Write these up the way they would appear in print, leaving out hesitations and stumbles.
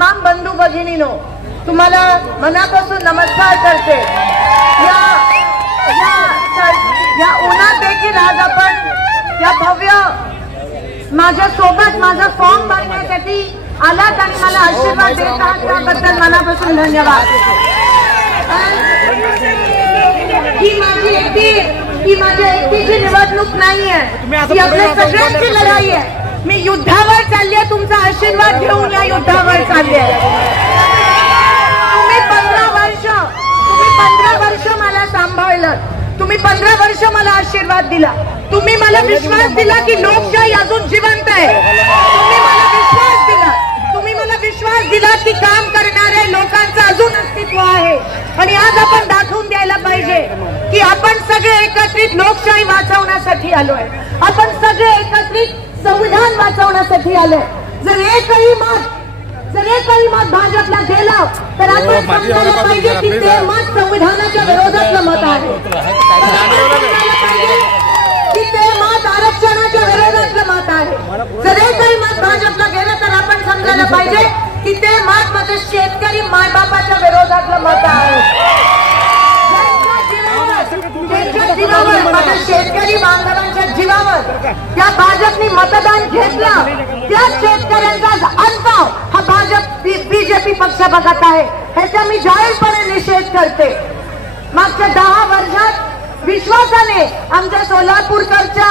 तमाम बंधू भगिनीनो, तुम्हाला मनापासून नमस्कार करते। या उन्हात देखील आज आपण या भव्य माझ्या सोबत माझा फॉर्म भरण्यासाठी आलात आणि मला आशीर्वाद देत आहात त्याबद्दल मनापासून धन्यवाद। ही माझ्या एकटीची निवडणूक नाहीये, ही आपल्या सगळ्यांची लढाई आहे। मी युद्धावर चालली आहे, तुमचा आशीर्वाद घेऊन या युद्धावर चालली आहे। तुम्ही 15 वर्ष मला सांभाळलं, तुम्ही 15 वर्ष मला आशीर्वाद दिला, तुम्ही मला विश्वास दिला की लोकशाही अजून जिवंत आहे। तुम्ही मला विश्वास दिला की काम करणाऱ्या लोकांचं अजून अस्तित्व आहे आणि आज आपण दाखवून द्यायला पाहिजे की आपण सगळे एकत्रित लोकशाही वाचवण्यासाठी आलोय, आपण सगळे एकत्रित संविधान वाचवण्यासाठी आलोय। जर एकही मत भाजपला गेलं तर आपण समजायला पाहिजे की ते मत संविधानाच्या विरोधातलं मत आहे, की ते मत आरक्षणाच्या विरोधातलं मत आहे। जर एकही मत भाजपला गेलं तर आपण समजायला पाहिजे की ते मत माझ्या शेतकरी मायबापाच्या विरोधातलं मत आहे। माझ्या शेतकरी बांधवांच्या जीवावर त्या भाजपने मतदान घेतलं, त्या शेतकऱ्यांचा अंत हा भाजप बीजेपी पक्ष बघत आहे, ह्याचा मी जाहीरपणे निषेध करते। मागच्या 10 वर्षात विश्वासाने आमच्या सोलापूरकरचा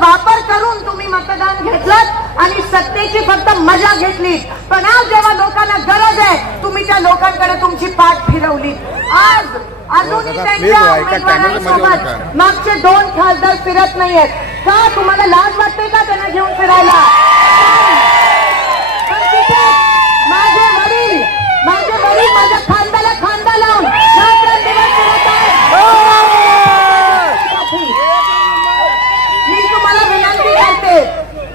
वापर करून तुम्ही मतदान घेतलं आणि सत्तेची फक्त मजा घेतली, पण आज जेव्हा लोकांना गरज आहे तुम्ही त्या लोकांकडे तुमची पाठ फिरवली। आज अजूनही त्यांच्या उमेदवारांसोबत मागचे 2 खासदार फिरत नाहीयेत का? तुम्हाला लाज वाटते का त्यांना घेऊन फिरायला? माझे वडील माझ्या खांद्याला खांदा लावून मी तुम्हाला विनंती करते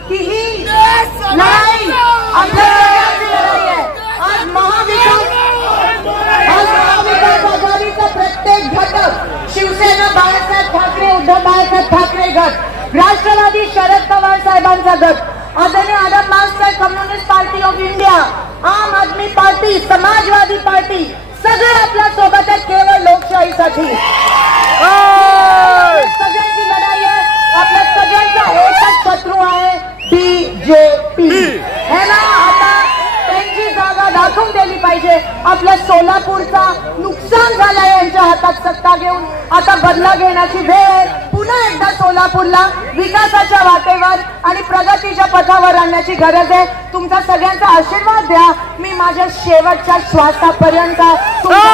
की ही लढाई आपल्या सगळ्यांची लढाई आहे। आज महाविकास आघाडीचा प्रत्येक घटक, शिवसेना बाळासाहेब ठाकरे, उद्धव बाळासाहेब ठाकरे गट, राष्ट्रवादी शरद पवार साहेबांचा गट, आदरणीय आडम मार्क्सवादी कम्युनिस्ट पार्टी ऑफ इंडिया, आम आदमी पार्टी, समाजवादी पार्टी, सगळे आपल्या सोबत आहेत केवळ लोकशाहीसाठी। सगळ्यांची लढाई आहे, आपल्या सगळ्यांचा एकच शत्रू आहे बीजेपी, है ना? आता त्यांची जागा दाखवून दिली पाहिजे। आपल्या सोलापूरचा नुकसान झालंय यांच्या हातात सत्ता घेऊन, आता बदला घेण्याची वेळ आहे। पुन्हा एकदा सोलापूरला विकासाच्या वाटेवर आणि प्रगतीच्या पथावर आणण्याची गरज आहे। तुमचा सगळ्यांचा आशीर्वाद द्या, मी माझ्या शेवटच्या श्वासापर्यंत तुमच्या